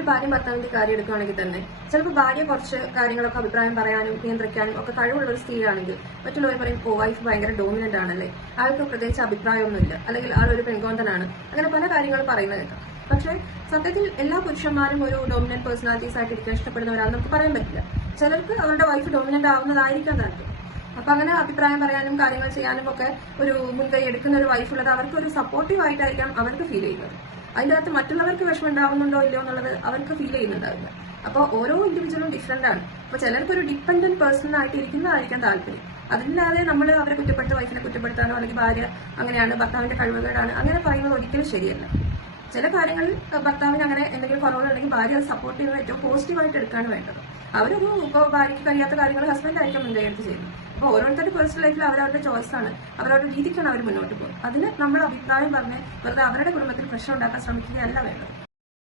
ഒരു ഭാര്യ ഭർത്താവിന്റെ കാര്യം എടുക്കുകയാണെങ്കിൽ തന്നെ ചിലപ്പോൾ ഭാര്യ കുറച്ച് കാര്യങ്ങളൊക്കെ അഭിപ്രായം പറയാനും നിയന്ത്രിക്കാനും ഒക്കെ കഴിവുള്ള ഒരു സ്ത്രീയാണെങ്കിൽ മറ്റുള്ളവർ പറയും വൈഫ് ഭയങ്കര ഡോമിനന്റ് ആണല്ലേ, ആൾക്ക് പ്രത്യേകിച്ച് അഭിപ്രായമൊന്നുമില്ല, അല്ലെങ്കിൽ ആൾ ഒരു പെൺകോന്തനാണ്, അങ്ങനെ പല കാര്യങ്ങളും പറയുന്നത് കേൾക്കാം. പക്ഷേ സത്യത്തിൽ എല്ലാ പുരുഷന്മാരും ഒരു ഡോമിനന്റ് പേഴ്സണാലിറ്റീസ് ആയിട്ട് ഇരിക്കാൻ ഇഷ്ടപ്പെടുന്നവരാണെന്ന് നമുക്ക് പറയാൻ പറ്റില്ല. ചിലർക്ക് അവരുടെ വൈഫ് ഡോമിനന്റ് ആവുന്നതായിരിക്കാം താല്പര്യം. അപ്പൊ അങ്ങനെ അഭിപ്രായം പറയാനും കാര്യങ്ങൾ ചെയ്യാനും ഒക്കെ ഒരു മുൻകൈ എടുക്കുന്ന ഒരു വൈഫ് ഉള്ളത് അവർക്ക് ഒരു സപ്പോർട്ടീവ് ആയിട്ടായിരിക്കാം അവർക്ക് ഫീൽ ചെയ്യുന്നത്. അതിൻ്റെ അകത്ത് മറ്റുള്ളവർക്ക് വിഷമം ഉണ്ടാവുന്നുണ്ടോ ഇല്ലയോ എന്നുള്ളത് അവർക്ക് ഫീൽ ചെയ്യുന്നുണ്ടാവില്ല. അപ്പോൾ ഓരോ ഇൻഡിവിജ്വലും ഡിഫറെന്റ് ആണ്. അപ്പൊ ചിലർക്ക് ഒരു ഡിപ്പെൻഡന്റ് പേഴ്സൺ ആയിട്ട് ഇരിക്കുന്നതായിരിക്കാം താല്പര്യം. അതില്ലാതെ നമ്മൾ അവരെ കുറ്റപ്പെടുത്ത വൈഫിനെ കുറ്റപ്പെടുത്താനോ അല്ലെങ്കിൽ ഭാര്യ അങ്ങനെയാണ് ഭർത്താവിന്റെ കഴിവുകേടാണ് അങ്ങനെ പറയുന്നത് ഒരിക്കലും ശരിയല്ല. ചില കാര്യങ്ങളിൽ ഭർത്താവിന് അങ്ങനെ എന്തെങ്കിലും കുറവുകളുണ്ടെങ്കിൽ ഭാര്യ അത് സപ്പോർട്ട് ചെയ്യുന്നത് ഏറ്റവും പോസിറ്റീവായിട്ട് എടുക്കുകയാണ് വേണ്ടത്. അവരൊരു ഇപ്പോൾ ഭാര്യയ്ക്ക് കഴിയാത്ത കാര്യങ്ങൾ ഹസ്ബൻഡ് ആയിരിക്കും മുൻകൈയെടുത്ത് ചെയ്യുന്നത്. അപ്പോൾ ഓരോരുത്തരുടെ പേഴ്സണൽ ലൈഫിൽ അവരവരുടെ ചോയ്സാണ്, അവരവരുടെ രീതിക്കാണ് അവർ മുന്നോട്ട് പോകുന്നത്. അതിന് നമ്മൾ അഭിപ്രായം പറഞ്ഞ് വെറുതെ അവരുടെ കുടുംബത്തിൽ പ്രശ്നം ഉണ്ടാക്കാൻ ശ്രമിക്കുകയല്ല വേണ്ടത്.